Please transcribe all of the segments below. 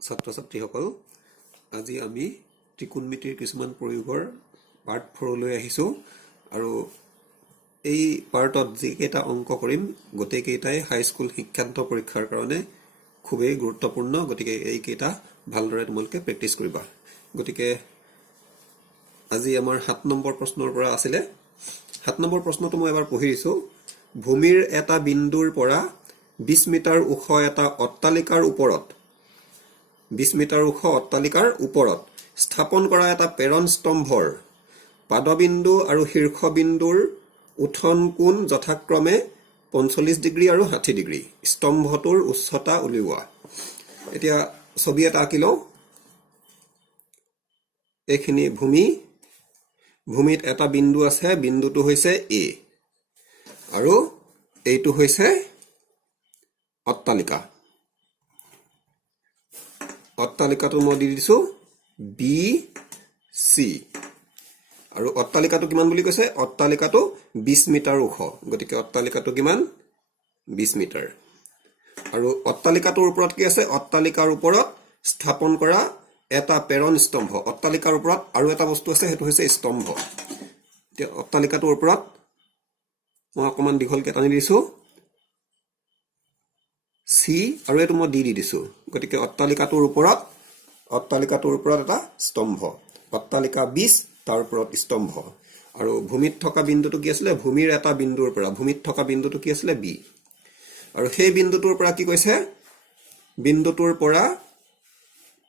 ছাত্ৰ ছাত্ৰীসকল, আজি আমি ত্ৰিকোণমিতিৰ কিছুমান প্ৰয়োগৰ পাৰ্ট 4 লৈ আহিছো আৰু এই পাৰ্টত যিকেইটা অংক কৰিম গোটেইকেইটাই হাইস্কুল শিক্ষান্ত পৰীক্ষাৰ কাৰণে খুবেই গুৰুত্বপূৰ্ণ। গতিকে এইকেইটা ভালদৰে তোমালোকে প্ৰেক্টিছ কৰিবা। গতিকে আজি আমাৰ 7 নম্বৰ প্ৰশ্নৰ পৰা আছিলে। 7 নম্বৰ প্ৰশ্নটো মই এবাৰ পঢ়ি দিছো। ভূমিৰ এটা বিন্দুৰ পৰা 20 মিটাৰ ওখ এটা অট্টালিকাৰ ওপৰত 20 মিটাৰ ওখ অট্টালিকাৰ ওপৰত স্থাপন কৰা এটা প্ৰেৰণ স্তম্ভৰ পাদবিন্দু আৰু শীৰ্ষবিন্দুৰ উঠন কোণ যথাক্ৰমে 45 ডিগ্ৰী আৰু 60 ডিগ্ৰী। স্তম্ভটোৰ উচ্চতা উলিওৱা। এতিয়া ছবি এটা আঁকি লওঁ। এইখিনি ভূমিত এটা বিন্দু আছে, বিন্দুটো হৈছে এ আৰু এইটো হৈছে অট্টালিকা। অট্টালিকাটো মই দি দিছো বি চি আৰু অট্টালিকাটো কিমান বুলি কৈছে? অট্টালিকাটো 20 মিটাৰ ওখ। গতিকে অট্টালিকাটো কিমান? 20 মিটাৰ। আৰু অট্টালিকাটোৰ ওপৰত কি আছে? অট্টালিকাৰ ওপৰত স্থাপন কৰা এটা প্ৰেৰণ স্তম্ভ। অট্টালিকাৰ ওপৰত আৰু এটা বস্তু আছে, সেইটো হৈছে স্তম্ভ। এতিয়া অট্টালিকাটোৰ ওপৰত মই অকমান দীঘলকে টানি দিছো চি আৰু এইটো মই দি দিছো। গতিকে অট্টালিকাটোৰ ওপৰত এটা স্তম্ভ। অট্টালিকা 20, তাৰ ওপৰত স্তম্ভ। আৰু ভূমিত থকা বিন্দুটো কি আছিলে? ভূমিৰ এটা বিন্দুৰ পৰা ভূমিত থকা বিন্দুটো কি আছিলে? বি। আৰু সেই বিন্দুটোৰ পৰা কি কৈছে? বিন্দুটোৰ পৰা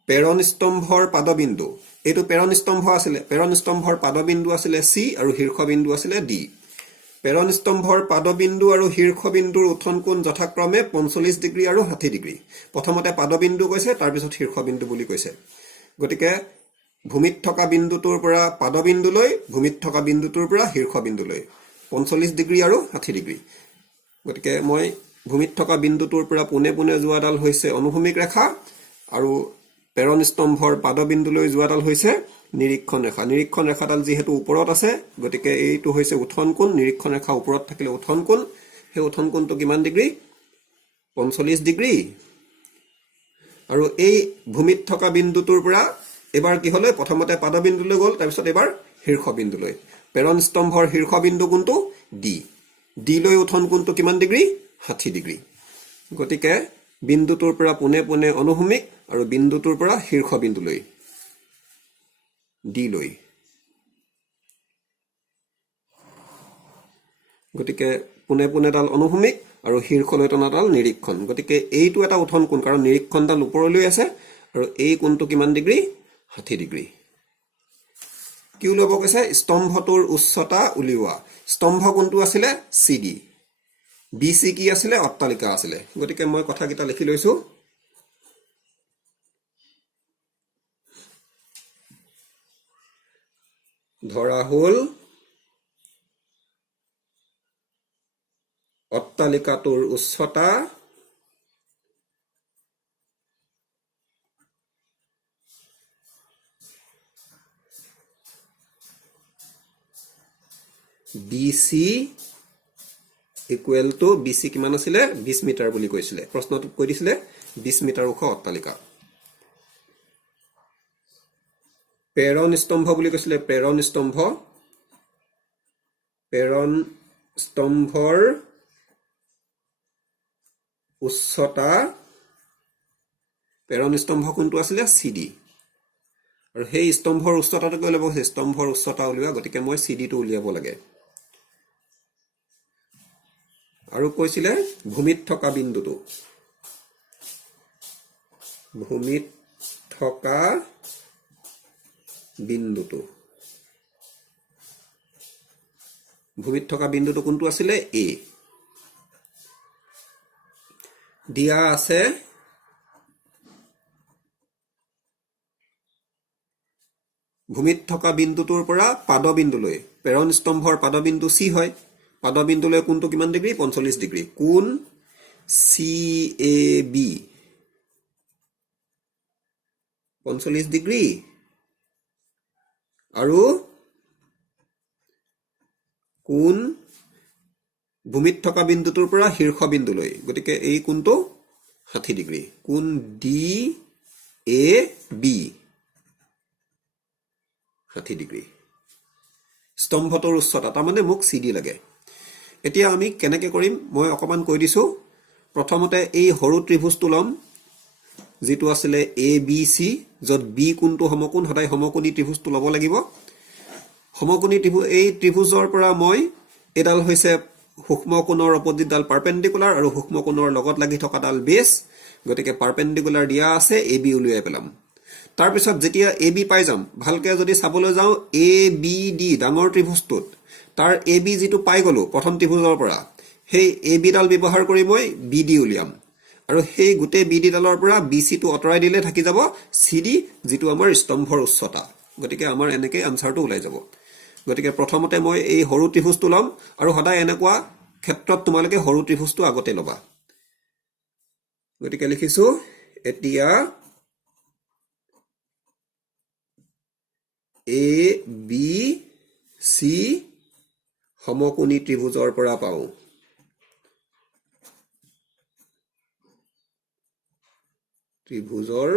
প্ৰেৰণ স্তম্ভৰ পাদবিন্দু, এইটো প্ৰেৰণ স্তম্ভ আছিলে। প্ৰেৰণ স্তম্ভৰ পাদবিন্দু আছিলে চি আৰু শীৰ্ষবিন্দু আছিলে ডি। প্ৰেৰণ স্তম্ভৰ পাদবিন্দু আৰু শীৰ্ষবিন্দুৰ উঠন কোণ যথাক্ৰমে 45 ডিগ্ৰী আৰু 60 ডিগ্ৰী। প্ৰথমতে পাদবিন্দু কৈছে, তাৰপিছত শীৰ্ষবিন্দু বুলি কৈছে। গতিকে ভূমিত থকা বিন্দুটোৰ পৰা পাদবিন্দুলৈ, ভূমিত থকা বিন্দুটোৰ পৰা শীৰ্ষবিন্দুলৈ 45 ডিগ্ৰী আৰু 60 ডিগ্ৰী। গতিকে মই ভূমিত থকা বিন্দুটোৰ পৰা পোনে পোনে যোৱাডাল হৈছে অনুভূমিক ৰেখা আৰু প্ৰেৰণ স্তম্ভৰ পাদবিন্দুলৈ যোৱাডাল হৈছে নিৰীক্ষণ ৰেখা। নিৰীক্ষণ ৰেখাডাল যিহেতু ওপৰত আছে, গতিকে এইটো হৈছে উঠন কোণ। নিৰীক্ষণ ৰেখা ওপৰত থাকিলে উঠন কোণ। সেই উঠন কোণটো কিমান ডিগ্ৰী? 45 ডিগ্ৰী। আৰু এই ভূমিত থকা বিন্দুটোৰ পৰা এবাৰ কি হলে? প্ৰথমতে পাদবিন্দুলৈ গ'ল, তাৰপিছত এবাৰ শীৰ্ষবিন্দুলৈ। প্ৰেৰণ স্তম্ভৰ শীৰ্ষবিন্দু কোণটো ডি। ডি লৈ উঠন কোণটো কিমান ডিগ্ৰী? 60 ডিগ্ৰী। গতিকে বিন্দুটোৰ পৰা পোনে পোনে অনুভূমিক আৰু বিন্দুটোৰ পৰা শীৰ্ষবিন্দুলৈ ডি লৈ। গতিকে পোনে পোনেডাল অনুভূমিক আৰু শীৰ্ষলৈ টনাডাল নিৰীক্ষণ। গতিকে এইটো এটা উঠন কোণ, কাৰণ নিৰীক্ষণডাল ওপৰলৈ আছে আৰু এই কোণটো কিমান ডিগ্ৰী? 60 ডিগ্ৰী। কি উলিয়াব কৈছে? স্তম্ভটোৰ উচ্চতা উলিওৱা। স্তম্ভ কোণটো আছিলে চি ডি। বি চি কি আছিলে? অট্টালিকা আছিলে। গতিকে মই কথাকেইটা লিখি লৈছো। ধৰা হল অট্টালিকাটোৰ উচ্চতা B C equal to B C কিমান আছিলে? 20 মিটাৰ বুলি কৈছিলে। প্ৰশ্নটোত কৈ দিছিলে 20 মিটাৰ ওখ অট্টালিকা। প্ৰেৰণ স্তম্ভ বুলি কৈছিলে। প্ৰেৰণ স্তম্ভৰ উচ্চতা, প্ৰেৰণ স্তম্ভ কোনটো আছিলে? C D. আৰু সেই স্তম্ভৰ উচ্চতাটো কৈ ল'ব, স্তম্ভৰ উচ্চতা উলিওৱা। গতিকে মই চি ডিটো উলিয়াব লাগে। আৰু কৈছিলে ভূমিত থকা বিন্দুটো, ভূমিত থকা বিন্দুটো কোনটো আছিলে? এ। দিয়া আছে ভূমিত থকা বিন্দুটোৰ পৰা পাদবিন্দুলৈ, প্ৰেৰণ স্তম্ভৰ পাদবিন্দু চি হয়। পাদবিন্দুলৈ কোণটো কিমান ডিগ্ৰী? 45 ডিগ্ৰী। কোণ চি এ বি 45 ডিগ্ৰী। আৰু কোণ ভূমিত থকা বিন্দুটোৰ পৰা শীৰ্ষবিন্দুলৈ, গতিকে এই কোণটো 60 ডিগ্ৰী। কোণ ডি এ বি 60 ডিগ্ৰী স্তম্ভটোৰ উচ্চতা তাৰমানে মোক CD লাগে এতিয়া আমি কেনেকৈ কৰিম মই অকমান কৈ দিছো প্ৰথমতে এই সৰু ত্ৰিভুজটো লম যেটো আছিলে ABC যত B কোণটো সমকোণ সদায় সমকোণী ত্ৰিভুজটো লব লাগিব সমকোণী ত্ৰিভুজ এই ত্ৰিভুজৰ পৰা মই এডাল হৈছে সূক্ষ্ম কোণৰ অপজিট ডাল পাৰপেন্ডিকুলাৰ আৰু সূক্ষ্ম কোণৰ লগত লাগি থকা ডাল বেছ গতিকে পাৰপেন্ডিকুলাৰ দিয়া আছে AB উলিয়াই পেলাম তাৰ পিছত যেতিয়া AB পাই যাম ভালকে যদি চাবলৈ যাও ABD ডাঙৰ ত্ৰিভুজটোত তাৰ AB যেটো পাই গলো প্ৰথম ত্ৰিভুজৰ পৰা সেই AB ডাল ব্যৱহাৰ কৰি মই BD উলিয়াম আৰু সেই গুটে BD ডালৰ পৰা BC টো অতৰাই দিলে থাকি যাব CD যেটো আমাৰ স্তম্ভৰ উচ্চতা গতিকে আমাৰ এনেকৈ আনসাৰটো ওলাই যাব গতিকে প্ৰথমতে মই এই সৰু ত্ৰিভুজটো লম আৰু সদায় এনেকুৱা ক্ষেত্ৰত তোমালোকে সৰু ত্ৰিভুজটো আগতে লবা গতিকে লিখিছো এতিয়া ABC সমকোণী ত্ৰিভুজৰ পৰা পাও ত্ৰিভুজৰ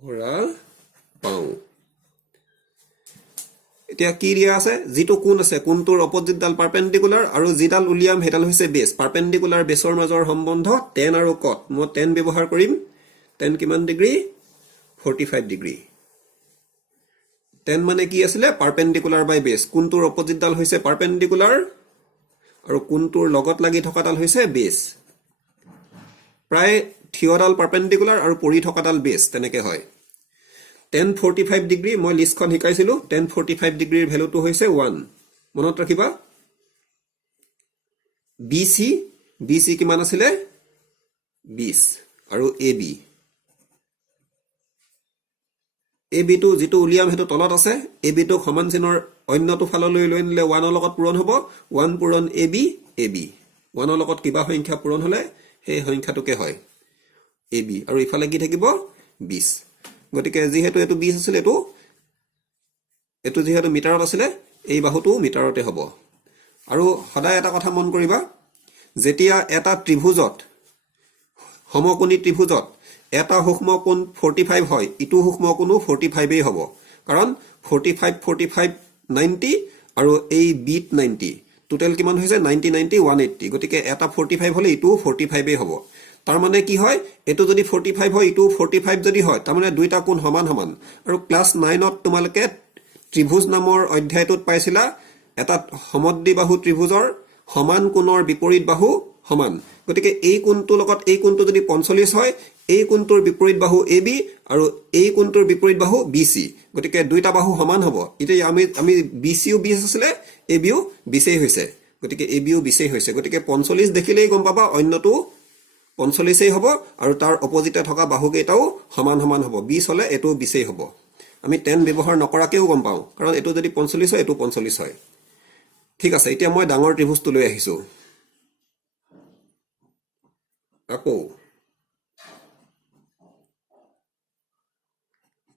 পৰা পাও এতিয়া কি দিয়া আছে যেটো কোণ আছে কোণটোৰ অপজিট ডাল পাৰপেন্ডিকুলাৰ আৰু যিডাল উলিয়াম হেডাল হৈছে বেছ পাৰপেন্ডিকুলাৰ বেছৰ মাজৰ সম্বন্ধ tan আৰু cot মই tan ব্যৱহাৰ কৰিম tan কিমান ডিগ্ৰী 45 ডিগ্ৰী tan মানে কি আছিল পাৰপেন্ডিকুলাৰ বাই বেছ কোণটোৰ অপজিট ডাল হৈছে পাৰপেন্ডিকুলাৰ আৰু কোণটোৰ লগত লাগি থকা ডাল হৈছে বেছ প্ৰায় থিয়ডাল পাৰপেন্ডিকুলাৰ আৰু পৰি থকা ডাল বেছ তেনেকৈ হয় tan 45 ডিগ্ৰী মই লিষ্টখন শিকাইছিলো tan 45 ডিগ্ৰীৰ ভ্যালুটো হৈছে 1 মনত ৰাখিবা BC কিমান আছিল 20 আৰু AB টো যেটো উলিয়াম হেতু তলত আছে AB টো সমান চিনৰ অন্যটো ফাললৈ লৈ নিলে 1 ৰ লগত পূৰণ হ'ব 1 পূৰণ AB 1 ৰ লগত কিবা সংখ্যা পূৰণ হলে সেই সংখ্যাটোকে হয় AB আৰু ইফালে কি থাকিব 20 গতিকে যেহেতু এটো 20 আছিল এটো যেহেতু মিটাৰত আছিল এই বাহুটো মিটাৰতে হ'ব আৰু সদায় এটা কথা মন কৰিবা যেতিয়া এটা ত্ৰিভুজত সমকোণী ত্ৰিভুজত এটা সূক্ষ্ম কোণ 45 হয় ইটো সূক্ষ্ম কোণো 45 এই হ'ব কাৰণ 45 45 90 আৰু এই বিট 90 টোটাল কিমান হৈছে 90 90 180 গতিকে এটা 45 হলে ইটো 45 এই হ'ব তাৰ মানে কি হয় এটো যদি 45 হয় ইটো 45 যদি হয় তাৰ মানে দুইটা কোণ সমান সমান আৰু ক্লাস 9 ত তোমালকে ত্ৰিভুজ নামৰ অধ্যায়টোত পাইছিলা এটা সমদ্বিবাহু ত্ৰিভুজৰ সমান কোণৰ বিপৰীত বাহু সমান গতিকে এই কোণটোৰ লগত এই কোণটো যদি 45 হয় এই কোণটোৰ বিপৰীত বাহু AB আৰু এই কোণটোৰ বিপৰীত বাহু BC গতিকে দুইটা বাহু সমান হ'ব এতিয়া আমি BCও 20 আছিল ABও 20 হৈছে গতিকে ABও 20 হৈছে গতিকে 45 দেখিলেই গম পাবা অন্যটো 45 হ'ব আৰু তাৰ অপজিটে থকা বাহু কেইটাও সমান সমান হ'ব 20 হলে এটো 20 হ'ব আমি 10 ব্যৱহাৰ নকৰাকেও গম পাও কাৰণ এটো যদি 45 হয় এটো 45 হয় ঠিক আছে এতিয়া মই ডাঙৰ ত্ৰিভুজটো লৈ আহিছো আকৌ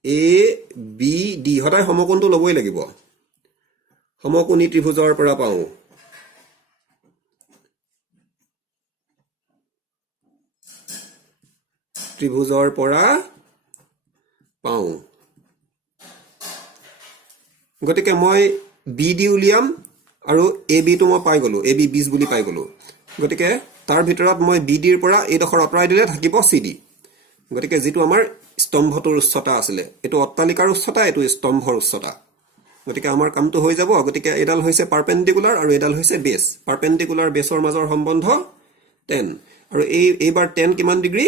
ABD সদায় সমকোণটো লবই লাগিব সমকোণী ত্ৰিভুজৰ পৰা পাও ত্ৰিভুজৰ পৰা পাও গতিকে মই BD উলিয়াম আৰু AB টো মই পাই গলো AB 20 বুলি পাই গলো গতিকে তাৰ ভিতৰত মই BD ৰ পৰা এই ডখৰ অতৰাই দিলে থাকিব CD গতিকে যেটো আমাৰ স্তম্ভটোৰ উচ্চতা আছিল এটো অট্টালিকাৰ উচ্চতা এটো স্তম্ভৰ উচ্চতা গতিকে আমাৰ কামটো হৈ যাব গতিকে এডাল হৈছে পাৰপেন্ডিকুলাৰ আৰু এডাল হৈছে বেছ পাৰপেন্ডিকুলাৰ বেছৰ মাজৰ সম্বন্ধ 10 আৰু এইবাৰ 10 কিমান ডিগ্ৰী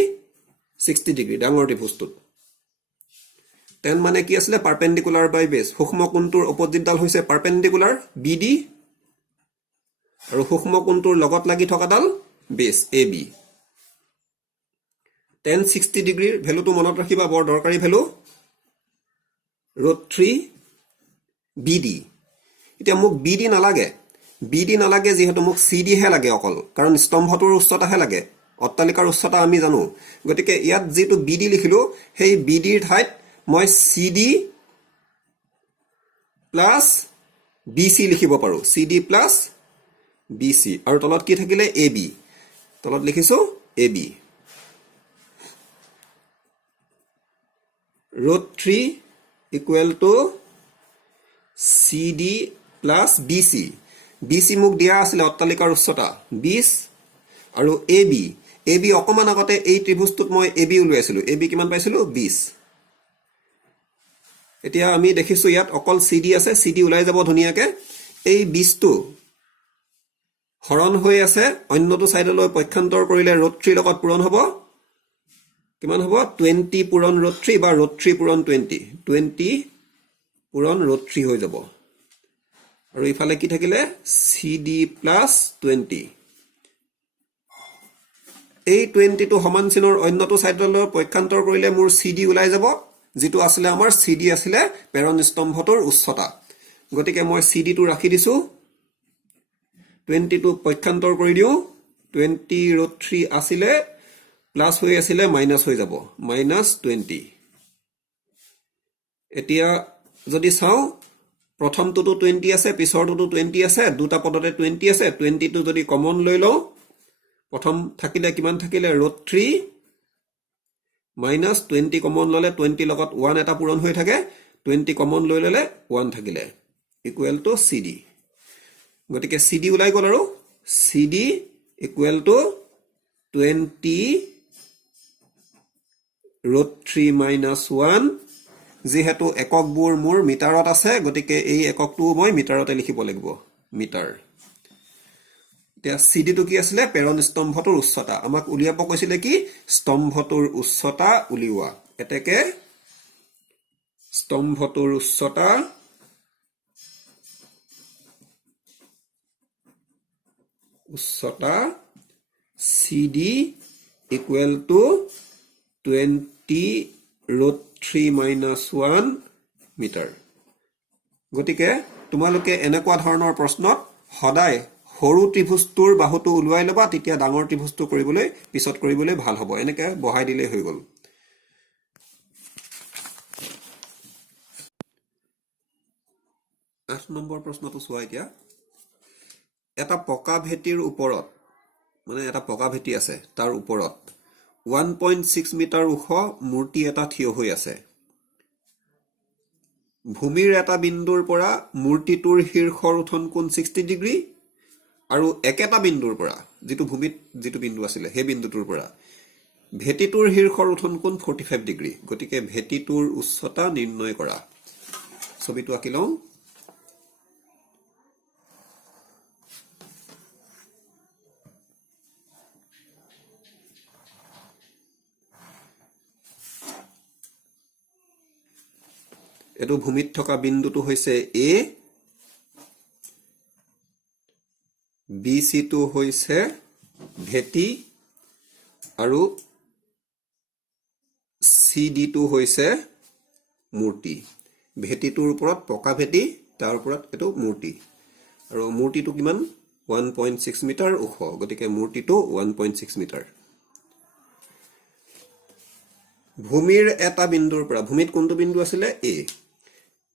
60 ডিগ্ৰী ডাঙৰ ত্ৰিভুজটো 10 মানে কি আছিল পাৰপেন্ডিকুলাৰ বাই বেছ সূক্ষ্ম কোণটোৰ অপজিট ডাল হৈছে পাৰপেন্ডিকুলাৰ BD আৰু সূক্ষ্ম কোণটোৰ লগত লাগি থকা ডাল বেছ AB 10 60 ডিগ্ৰীৰ ভ্যালুটো মনত ৰাখিবা বৰ দৰকাৰী ভ্যালু √3 BD এতিয়া মোক BD নালাগে যেহেতু মোক CD হে লাগে অকল কাৰণ স্তম্ভটোৰ উচ্চতা হে লাগে অট্টালিকাৰ উচ্চতা আমি জানো গতিকে ইয়াত যেটো BD লিখিলো সেই BD ৰ ঠাইত মই CD প্লাস BC লিখিব পাৰো CD প্লাস BC আৰু তলত কি থাকিলে AB তলত লিখিছো AB root 3 equal to CD plus BC BC মোক দিয়া আছিলে অট্টালিকাৰ উচ্চতা 20 আৰু AB অকমান আগতে এই ত্ৰিভুজটোত মই AB উলিয়াইছিলো AB কিমান পাইছিলো 20 এতিয়া আমি দেখিছো ইয়াত অকল CD আছে CD উলাই যাব ধুনিয়াকে এই 20 টো হৰণ হৈ আছে অন্যটো সাইডলৈ পক্ষান্তৰ কৰিলে ৰুট 3 লগত পূৰণ হ'ব কিমান হ'ব 20 পূৰণ ৰুট 3 বা ৰুট 3 পূৰণ 20 পূৰণ ৰুট 3 হৈ যাব আৰু ইফালে কি থাকিলে CD প্লাছ 20 এই 20 টো সমান চিনৰ অন্যটো সাইডলৈ পক্ষান্তৰ কৰিলে মোৰ CD উলাই যাব যেটো আসলে আমাৰ CD আসলে প্ৰেৰণ স্তম্ভটোৰ উচ্চতা গতিকে মই CD টো ৰাখি দিছো 20 টো পক্ষান্তৰ কৰি দিও 20 ৰুট 3 আসলে প্লাস হৈ আসলে মাইনাস হৈ যাব -20 এতিয়া যদি চাও প্ৰথমটো 20 আছে পিছৰটো 20 আছে দুটা পদতে 20 আছে 20 টো যদি কমন লৈ লও প্ৰথম থাকিলে কিমান থাকিলে ৰুট 3 -20 কমন ললে 20 লগত 1 এটা পূৰণ হৈ থাকে 20 কমন লৈ ললে 1 থাকিলে ইকুৱেল টু CD গতিকে CD উলাই গল আৰু CD ইকুৱেল টু 20 ৰুট 3 -1 যেহেতু এককবোৰ মোৰ মিটাৰত আছে গতিকে এই এককটো মই মিটাৰতে লিখিব লাগিব মিটাৰ এতিয়া CD টো কি আছিল প্ৰেৰণ স্তম্ভটোৰ উচ্চতা আমাক উলিয়াব কৈছিলে কি স্তম্ভটোৰ উচ্চতা উলিওৱা এতেকে স্তম্ভটোৰ উচ্চতা CD equal to 20 root 3 -1 metre গতিকে তোমালোকে এনেকুৱা ধৰণৰ প্ৰশ্নত সদায় সৰু ত্ৰিভুজটোৰ বাহুটো উলুৱাই লবা তেতিয়া ডাঙৰ ত্ৰিভুজটো কৰিবলৈ পিছত কৰিবলৈ ভাল হ'ব এনেকৈ বহাই দিলে হৈ গল 8 নম্বৰ প্ৰশ্নটো চোৱা এতিয়া এটা পকা ভেটিৰ ওপৰত মানে এটা পকা ভেটি আছে তাৰ ওপৰত 1.6 মিটাৰ ওখ মূৰ্তি এটা থিয় হৈ আছে ভূমিৰ এটা বিন্দুৰ পৰা মূৰ্তিটোৰ শীৰ্ষৰ উঠন কোণ 60 ডিগ্ৰী আৰু একেটা বিন্দুৰ পৰা যেটো ভূমিত যেটো বিন্দু আছিল হে বিন্দুটোৰ পৰা ভেটিটোৰ শীৰ্ষৰ উঠন কোণ 45 ডিগ্ৰী গতিকে ভেটিটোৰ উচ্চতা নিৰ্ণয় কৰা ছবিটো আঁকি লওঁ এটো ভূমিত থকা বিন্দুটো হৈছে A BC টো হৈছে ভেটি আৰু CD টো হৈছে মূৰ্তি ভেটিটোৰ ওপৰত পকা ভেটি তাৰ ওপৰত এটো মূৰ্তি আৰু মূৰ্তিটো কিমান 1.6 মিটাৰ ওখ গতিকে মূৰ্তিটো 1.6 মিটাৰ ভূমিৰ এটা বিন্দুৰ পৰা ভূমিত কোনটো বিন্দু আছিল A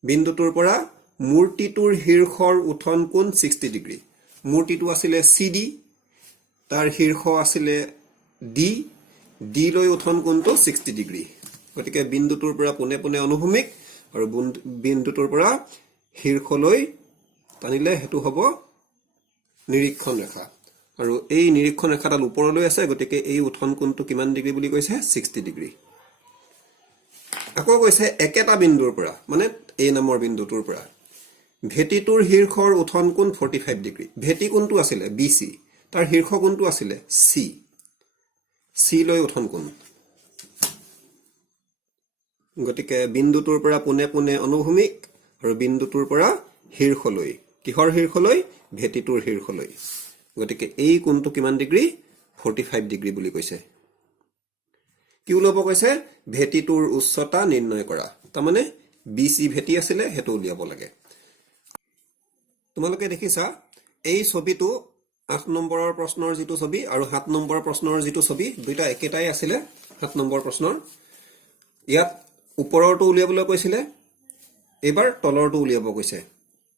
বিন্দুটোৰ পৰা মূৰ্তিটোৰ শীৰ্ষৰ উঠন কোণ 60 ডিগ্ৰী মূৰ্তিটো আছিল CD তাৰ শীৰ্ষ আছিল D লৈ উঠন কোণটো 60 ডিগ্ৰী গতিকে বিন্দুটোৰ পৰা পোনে পোনে অনুভূমিক আৰু বিন্দুটোৰ পৰা শীৰ্ষলৈ টানিলে হেতু হ'ব নিৰীক্ষণ ৰেখা আৰু এই নিৰীক্ষণ ৰেখাডাল ওপৰলৈ আছে গতিকে এই উঠন কোণটো কিমান ডিগ্ৰী বুলি কৈছে 60 ডিগ্ৰী আকৌ কৈছে একেটা বিন্দুৰ পৰা মানে এই নামৰ বিন্দুটোৰ পৰা ভেটিটোৰ শীৰ্ষৰ উঠন কোণ 45 ডিগ্ৰী ভেটি কোণটো আছিল BC তাৰ শীৰ্ষ কোণটো আছিল C লৈ উঠন কোণ গতিকে বিন্দুটোৰ পৰা পোনে পোনে অনুভূমিক আৰু বিন্দুটোৰ পৰা শীৰ্ষলৈ কিহৰ শীৰ্ষলৈ ভেটিটোৰ শীৰ্ষলৈ গতিকে এই কোণটো কিমান ডিগ্ৰী 45 ডিগ্ৰী বুলি কৈছে কি উলিয়াব কৈছে ভেটিটোৰ উচ্চতা নিৰ্ণয় কৰা তাৰমানে BC ভেটি আছিল হেতু উলিয়াব লাগে তোমালোকে দেখিছা এই ছবিটো 8 নম্বৰৰ প্ৰশ্নৰ যেটো ছবি আৰু 7 নম্বৰৰ প্ৰশ্নৰ যেটো ছবি দুইটা একেটাই আছিল 7 নম্বৰ প্ৰশ্নৰ ইয়াত ওপৰৰটো উলিয়াবলৈ কৈছিলে এবাৰ তলৰটো উলিয়াব কৈছে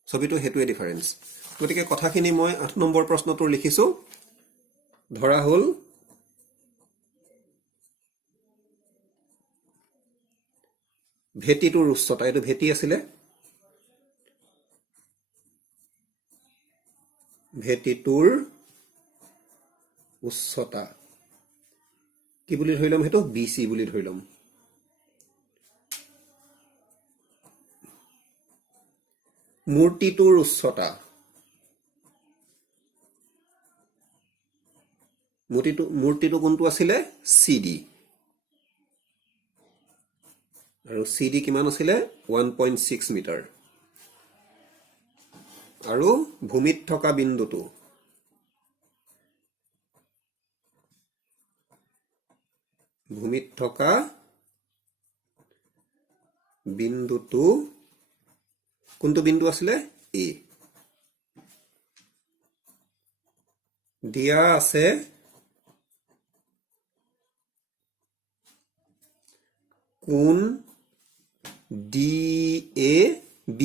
ছবিটো হেতুৱে ডিফাৰেন্স গতিকে কথাখিনি মই 8 নম্বৰ প্ৰশ্নটো লিখিছো ধৰা হল ভেটিটোৰ উচ্চতা, এইটো ভেটি আছিলে, ভেটিটোৰ উচ্চতা কি বুলি ধৰি ল'ম, সেইটো BC বুলি ধৰি ল'ম। মূৰ্তিটোৰ উচ্চতা, মূৰ্তিটো কোনটো আছিলে, CD, আৰু CD কিমান আছিলে, 1.6 মিটাৰ। আৰু ভূমিত থকা বিন্দুটো, ভূমিত থকা বিন্দুটো কোনটো বিন্দু আছিলে, A। দিয়া আছে কোণ DAB,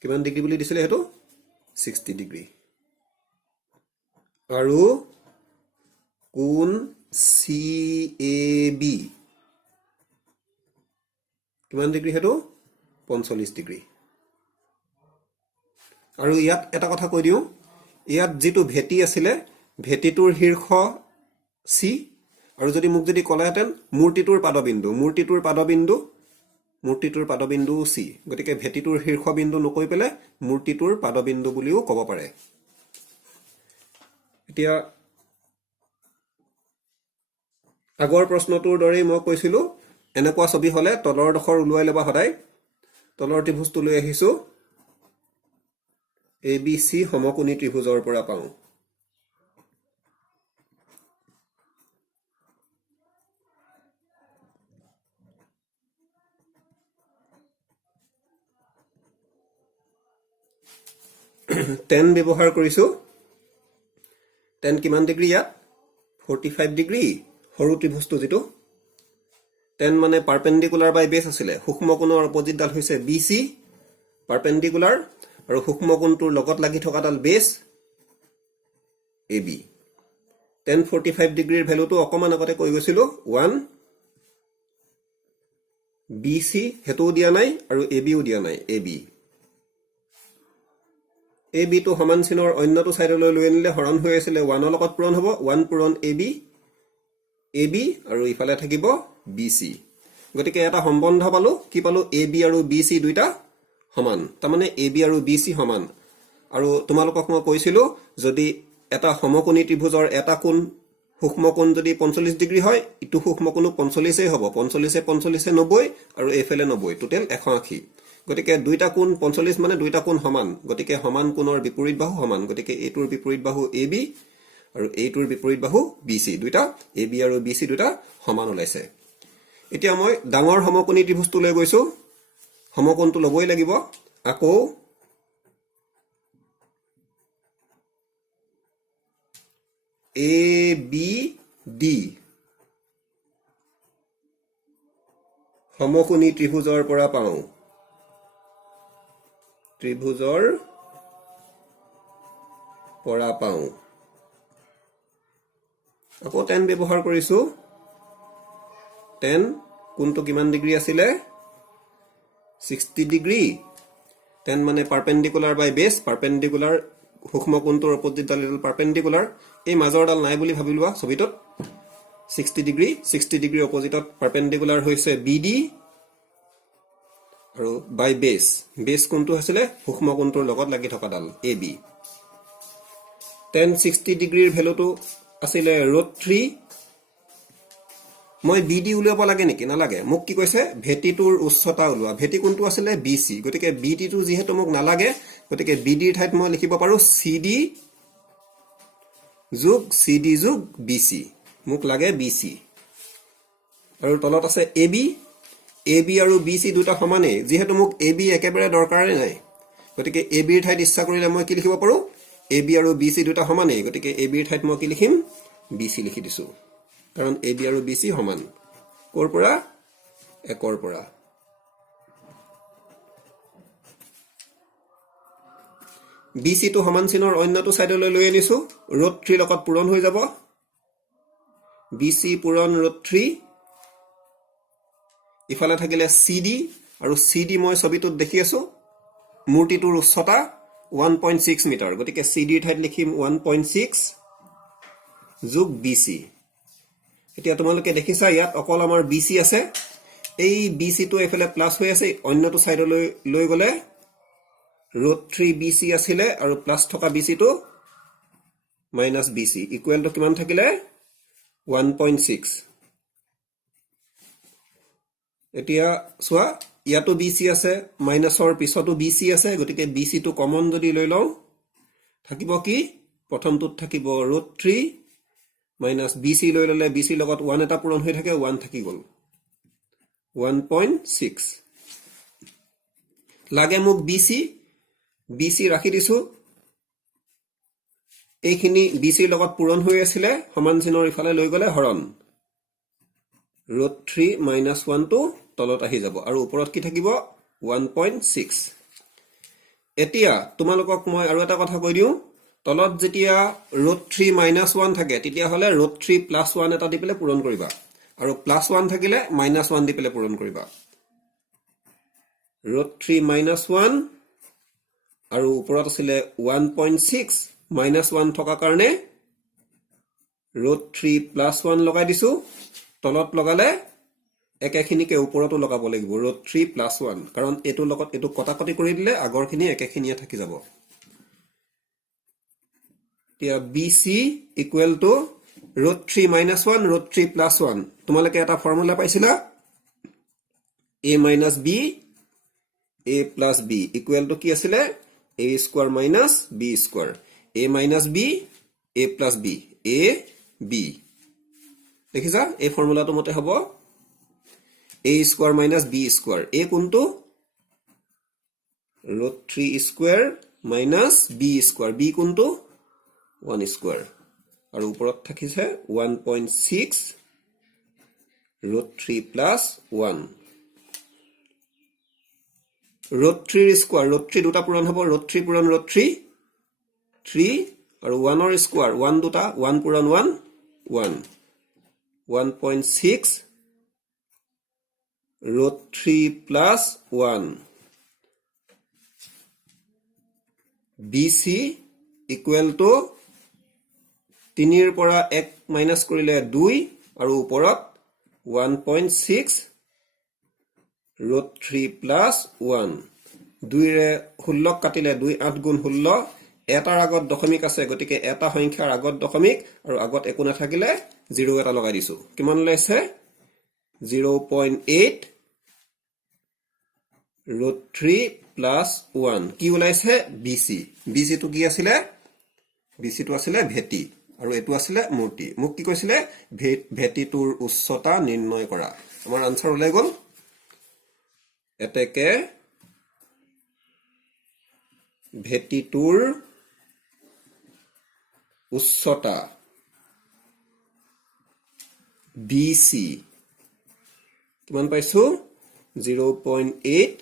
কিমান ডিগ্ৰী বুলি দিছিলে, সেইটো 60 ডিগ্ৰী। আৰু কোণ CAB কিমান ডিগ্ৰী, সেইটো 45 ডিগ্ৰী। আৰু ইয়াত এটা কথা কৈ দিওঁ, ইয়াত যিটো ভেটি আছিলে, ভেটিটোৰ শীৰ্ষ C, আৰু যদি মোক যদি ক'লেহেঁতেন মূৰ্তিটোৰ পাদবিন্দু C, গতিকে ভেটিটোৰ শীৰ্ষ বিন্দু নকৈ পেলাই মূৰ্তিটোৰ পাদবিন্দু বুলিও ক'ব পাৰে। এতিয়া আগৰ প্ৰশ্নটোৰ দৰেই মই কৈছিলো, এনেকুৱা ছবি হলে তলৰ ডখৰ ওলোৱাই ল'বা সদায়। তলৰ ত্ৰিভুজটো লৈ আহিছো, ABC সমকোণী ত্ৰিভুজৰ পৰা পাওঁ। টেন ব্যৱহাৰ কৰিছো। টেন কিমান ডিগ্ৰী ইয়াত, 45 ডিগ্ৰী। সৰু ত্ৰিভুজটো যিটো, টেন মানে পাৰপেণ্ডিকুলাৰ বাই বেছ আছিলে, সূক্ষ্ম কোণৰ অপজিটডাল হৈছে BC, পাৰপেণ্ডিকুলাৰ, আৰু সূক্ষ্ম কোণটোৰ লগত লাগি থকাডাল বেছ AB। টেন 45 ডিগ্ৰীৰ ভেলুটো অকমান আগতে কৈ গৈছিলো, 1 BC, সেইটোও দিয়া নাই, আৰু ABও দিয়া নাই, AB টো সমান চিনৰ অন্যটো চাইডলৈ লৈ আনিলে হৰণ হৈ আছিলে 1ৰ লগত পূৰণ হ'ব, 1 পূৰণ AB, আৰু ইফালে থাকিব BC। গতিকে এটা সম্বন্ধ পালো, কি পালো, AB আৰু BC দুইটা সমান, তাৰমানে AB আৰু BC সমান। আৰু তোমালোকক মই কৈছিলো, যদি এটা সমকোণী ত্ৰিভুজৰ এটা কোণ সূক্ষ্ম কোণ যদি 45 ডিগ্ৰী হয়, ইটো সূক্ষ্ম কোণো 45 হ'ব, 45 90, আৰু এইফালে 90, টোটেল 180। গতিকে দুইটা কোণ 45 মানে দুইটা কোণ সমান, গতিকে সমান কোণৰ বিপৰীত বাহু সমান, গতিকে এইটোৰ বিপৰীত বাহু AB, আৰু এইটোৰ বিপৰীত বাহু BC, দুইটা AB আৰু BC দুইটা সমান ওলাইছে। এতিয়া মই ডাঙৰ সমকোণী ত্ৰিভুজটো লৈ গৈছো, সমকোণটো ল'বই লাগিব। আকৌ ABD সমকোণী ত্ৰিভুজৰ পৰা পাওঁ, আকৌ 10 ব্যৱহাৰ কৰিছো। 10 কোণটো কিমান ডিগ্ৰী আছিলে, 60 ডিগ্ৰী। 10 মানে পাৰপেণ্ডিকুলাৰ বাই বেছ, পাৰপেণ্ডিকুলাৰ, সূক্ষ্ম কোণটোৰ অপজিটডাল পাৰপেণ্ডিকুলাৰ, এই মাজৰডাল নাই বুলি ভাবি লোৱা ছবিটোত। 60 ডিগ্ৰী, 60 ডিগ্ৰী অপজিটত পাৰপেণ্ডিকুলাৰ হৈছে BD, আৰু বাই বেছ, বেছ কোণটো আছিলে সূক্ষ্ম কোণটোৰ লগত লাগি থকাডাল AB। 10 60 ডিগ্ৰীৰ ভেলুটো আছিলে √3। মই BD উলিয়াব লাগে নেকি, নালাগে। মোক কি কৈছে, ভেটিটোৰ উচ্চতা ওলোৱা। ভেটি কোণটো আছিলে BC, গতিকে BDটো যিহেতু মোক নালাগে, গতিকে BDৰ ঠাইত মই লিখিব পাৰো CD যোগ CD যোগ BC, মোক লাগে BC। আৰু তলত আছে AB, AB আৰু BC দুটা সমানেই, যিহেতু মোক AB একেবাৰে দৰকাৰে নাই, গতিকে ABৰ ঠাইত ইচ্ছা কৰিলে মই কি লিখিব পাৰো, AB আৰু BC দুটা সমানেই, গতিকে ABৰ ঠাইত মই কি লিখিম, BC লিখি দিছো, কাৰণ AB আৰু BC সমান। ক'ৰ পৰা, 1ৰ পৰা। BC টো সমান চিনৰ অন্যটো চাইডলৈ লৈ আনিছো, √3 লগত পূৰণ হৈ যাব, BC পূৰণ √3, ইফালে থাকিলে CD আৰু CD মই ছবিটোত দেখি আছো মূৰ্তিটোৰ উচ্চতা 1.6 মিটাৰ গতিকে CD ৰ ঠাইত লিখিম 1.6 যোগ BC এতিয়া তোমালোকে দেখিছা ইয়াত অকল আমাৰ BC আছে এই BC টো এফালে প্লাস হৈ আছে অন্যটো সাইডলৈ লৈ গলে √3BC আছিলে আৰু প্লাস থকা BC টো -BC ইকুৱেল টু কিমান থাকিলে 1.6 এতিয়া সোয়া ইয়াতো BC আছে মাইনাসৰ পিছতো BC আছে গতিকে BC টো কমন যদি লৈ লও থাকিব কি প্ৰথমটোত থাকিব √3 -BC লৈ ললে BC লগত 1 এটা পূৰণ হৈ থাকে 1 থাকি গল 1.6 লাগে মোক BC ৰাখি দিছো এইখিনি BC লগত পূৰণ হৈ আছিল সমান চিনৰ ইফালে লৈ গলে হৰণ √3 - 1 টো তলত আহি যাব আৰু ওপৰত কি থাকিব 1.6 এতিয়া তোমালোকক মই আৰু এটা কথা কৈ দিও তলত যেতিয়া √3 - 1 থাকে তেতিয়া হলে √3 + 1 এটা দি পেলে পূৰণ কৰিবা আৰু +1 থাকিলে -1 দি পেলে পূৰণ কৰিবা √3 - 1 আৰু ওপৰত আছিল 1.6 -1 থকা কাৰণে √3 + 1 লগাই দিছো তলত লগালে একেখিনিকে ওপৰতো লগাব লাগিব √3 + 1 কাৰণ এটো লগত এটো কটাকটি কৰি দিলে আগৰখিনি একেখিনিয়ে থাকি যাব এতিয়া BC ইকুৱেল টু √3 - 1 √3 + 1 তোমালোকে এটা ফৰ্মুলা পাইছিলা a - b a + b equal to কি আছিল a² - b² a - b a + b a b দেখিছা এই ফৰ্মুলাটো মতে হ'ব a² - b² a কোনটো √3² - b² b কোনটো 1² আৰু ওপৰত থাকিছে 1.6 √3 + 1 √3² √3 দুটা পূৰণ হ'ব √3 পূৰণ √3 3 আৰু 1 ৰ স্কয়াৰ 1 দুটা 1 পূৰণ 1 1 1.6 √3 + 1 BC ইকুৱেল টু 3 ৰ পৰা 1 মাইনাস কৰিলে 2 আৰু ওপৰত 1.6 √3 + 1 2 ৰে 16 কাটিলে 2 8 গুণ 16 এটাৰ আগত দশমিক আছে গতিকে এটা সংখ্যাৰ আগত দশমিক আৰু আগত একো নাথাকিলে 0 এটা লগাই দিছো কিমান লৈছে 0.8 √3 + 1 কি ওলাইছে BC টো কি আছিল BC টো আছিল ভেটি আৰু এটো আছিল মূৰ্তি মোক কি কৈছিলে ভেটিটোৰ উচ্চতা নিৰ্ণয় কৰা আমাৰ আনসাৰ ওলাই গল এতেকে ভেটিটোৰ উচ্চতা BC কিমান পাইছো 0.8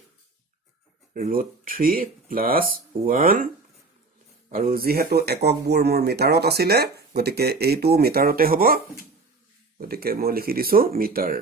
√3 + 1 আৰু যিহেতু এককবোৰ মোৰ মিটাৰত আছিল গতিকে এইটো মিটাৰতে হ'ব গতিকে মই লিখি দিছো মিটাৰ